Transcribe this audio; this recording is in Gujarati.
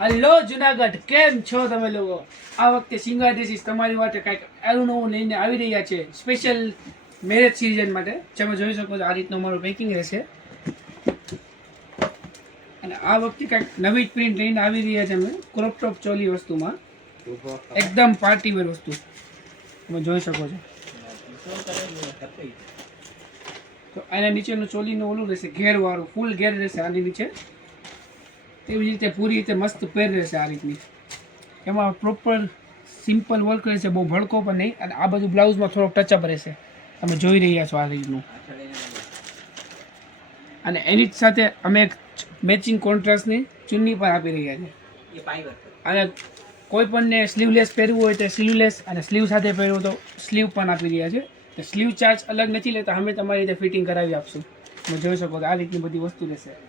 હલો જુનાગઢ, કેમ છો તમે લોકો? આ વખતે સિંગા ડ્રેસીસ તમારી માટે કંઈક નવું લઈને આવી રહ્યા છે, સ્પેશિયલ મેરેજ સિઝન માટે. તમે જોઈ શકો છો આ રીતનું અમારું પેકિંગ રહેશે. અને આ વખતે કંઈક નવી પ્રિન્ટ લઈને આવી રહ્યા છે અમે ક્રોપ ટોપ ચોલી વસ્તુમાં, એકદમ પાર્ટી વેર વસ્તુ તમે જોઈ શકો છો. તો આના નીચેનું ચોલીનું ઓલું રહેશે, ઘેરવાળું ફૂલ ઘેર રહેશે આની નીચે. એવી રીતે પૂરી રીતે મસ્ત પેર રહેશે આ રીતની. એમાં પ્રોપર સિમ્પલ વર્ક રહેશે, બહુ ભડકો પણ નહીં. અને આ બધું બ્લાઉઝમાં થોડોક ટચઅપ રહેશે, તમે જોઈ રહ્યા છો આ રીતનું. અને એની જ સાથે અમે એક મેચિંગ કોન્ટ્રાસ્ટની ચુન્ની પણ આપી રહ્યા છીએ. અને કોઈ પણને સ્લીવલેસ પહેરવું હોય તો સ્લીવલેસ, અને સ્લીવ સાથે પહેરવું તો સ્લીવ પણ આપી રહ્યા છે. સ્લીવ ચાર્જ અલગ નથી લેતા, અમે તમારી રીતે ફિટિંગ કરાવી આપશું. તમે જોઈ શકો છો આ રીતની બધી વસ્તુ રહેશે.